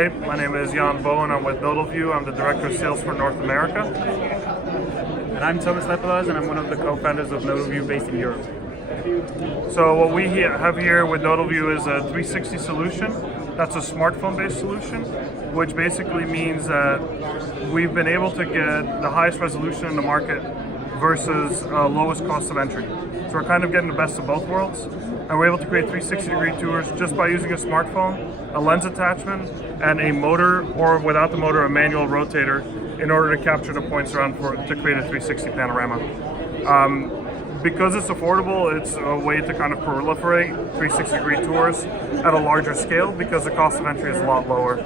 Hey, my name is Bohyn. I'm with Nodalview. I'm the Director of Sales for North America. And I'm Thomas Lepelaars, and I'm one of the co-founders of Nodalview based in Europe. So what we have here with Nodalview is a 360 solution. That's a smartphone-based solution, which basically means that we've been able to get the highest resolution in the market versus lowest cost of entry. So we're kind of getting the best of both worlds. And we're able to create 360-degree tours just by using a smartphone, a lens attachment, and a motor, or without the motor, a manual rotator, in order to capture the points around to create a 360 panorama. Because it's affordable, it's a way to kind of proliferate 360-degree tours at a larger scale because the cost of entry is a lot lower.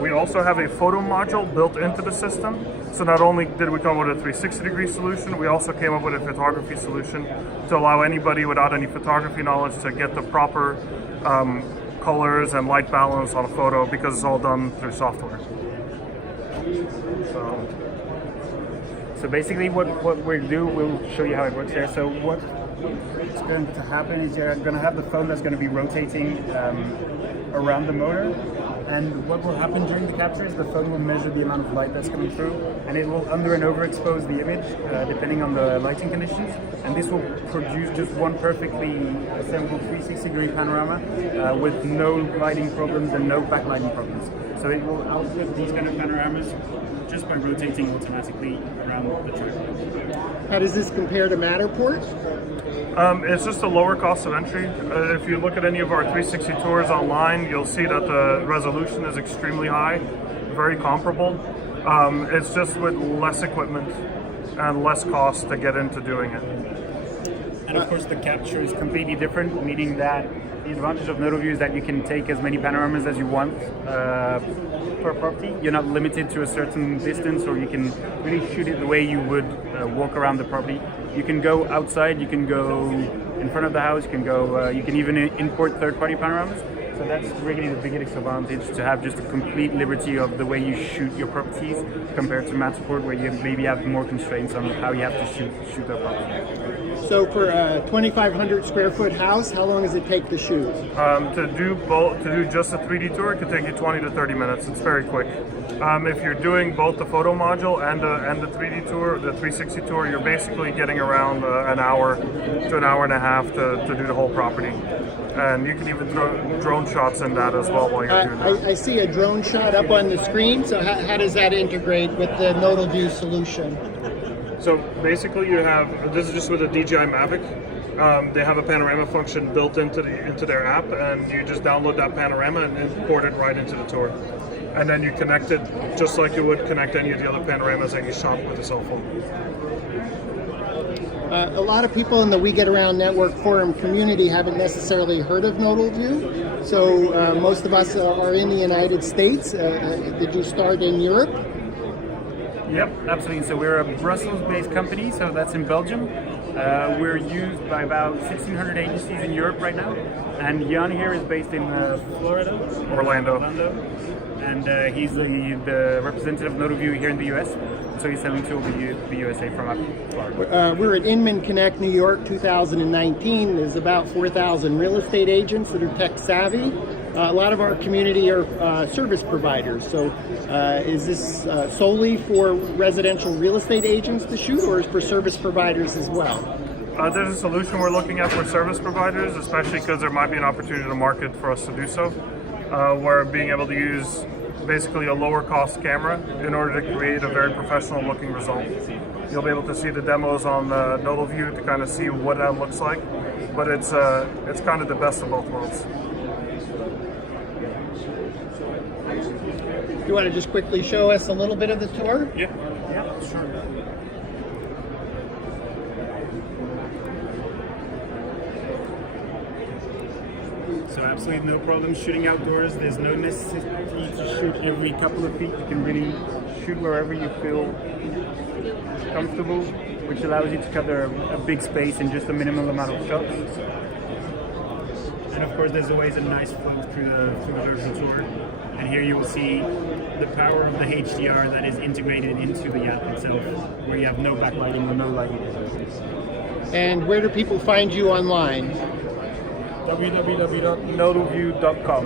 We also have a photo module built into the system. So not only did we come up with a 360-degree solution, we also came up with a photography solution to allow anybody without any photography knowledge to get the proper colors and light balance on a photo because it's all done through software. So basically what we'll do, we'll show you how it works there. So what's going to happen is you're going to have the phone that's going to be rotating around the motor. And what will happen during the capture is the phone will measure the amount of light that's coming through, and it will under and overexpose the image depending on the lighting conditions. And this will produce just one perfectly assembled 360-degree panorama with no lighting problems and no backlighting problems. So it will output these kind of panoramas just by rotating automatically around the track. How does this compare to Matterport? It's just a lower cost of entry. If you look at any of our 360 tours online, you'll see that the resolution is extremely high, very comparable. It's just with less equipment and less cost to get into doing it. And of course the capture is completely different, meaning that the advantage of Nodalview is that you can take as many panoramas as you want per property. You're not limited to a certain distance, or you can really shoot it the way you would walk around the property. You can go outside, you can go in front of the house, you can go. You can even import third-party panoramas. So that's really the biggest advantage, to have just a complete liberty of the way you shoot your properties compared to Matterport, where you maybe have more constraints on how you have to shoot a property. So for a 2,500 square foot house, how long does it take to shoot? To do just a 3D tour, it could take you 20 to 30 minutes. It's very quick. If you're doing both the photo module and the 3D tour, the 360 tour, you're basically getting around an hour to an hour and a half to do the whole property. And you can even throw drone shots in that as well while you're doing that. I see a drone shot up on the screen. So how does that integrate with the Nodalview solution? So basically you have, this is just with a DJI Mavic. They have a panorama function built into their app, and you just download that panorama and import it right into the tour. And then you connect it just like you would connect any of the other panoramas that you shot with a cell phone. A lot of people in the We Get Around Network forum community haven't necessarily heard of Nodalview. So most of us are in the United States. Did you start in Europe? Yep, absolutely. So we're a Brussels-based company, so that's in Belgium. We're used by about 1,600 agencies in Europe right now. And Jan here is based in Florida. Orlando. And he's the representative of Nodalview here in the US. So he's selling to the USA from up Florida. We're at Inman Connect, New York 2019. There's about 4,000 real estate agents that are tech savvy. A lot of our community are service providers. So is this solely for residential real estate agents to shoot, or is for service providers as well? There's a solution we're looking at for service providers, especially because there might be an opportunity in the market for us to do so. We're being able to use basically a lower cost camera in order to create a very professional looking result. You'll be able to see the demos on Nodalview to kind of see what that looks like, but it's kind of the best of both worlds. You want to just quickly show us a little bit of the tour? Yeah, sure. So absolutely no problem shooting outdoors. There's no necessity to shoot every couple of feet. You can really shoot wherever you feel comfortable, which allows you to cover a big space in just a minimal amount of shots. And of course there's always a nice flow through the virtual tour. And here you will see the power of the HDR that is integrated into the app itself, where you have no backlighting or no lighting. And where do people find you online? www.nodalview.com.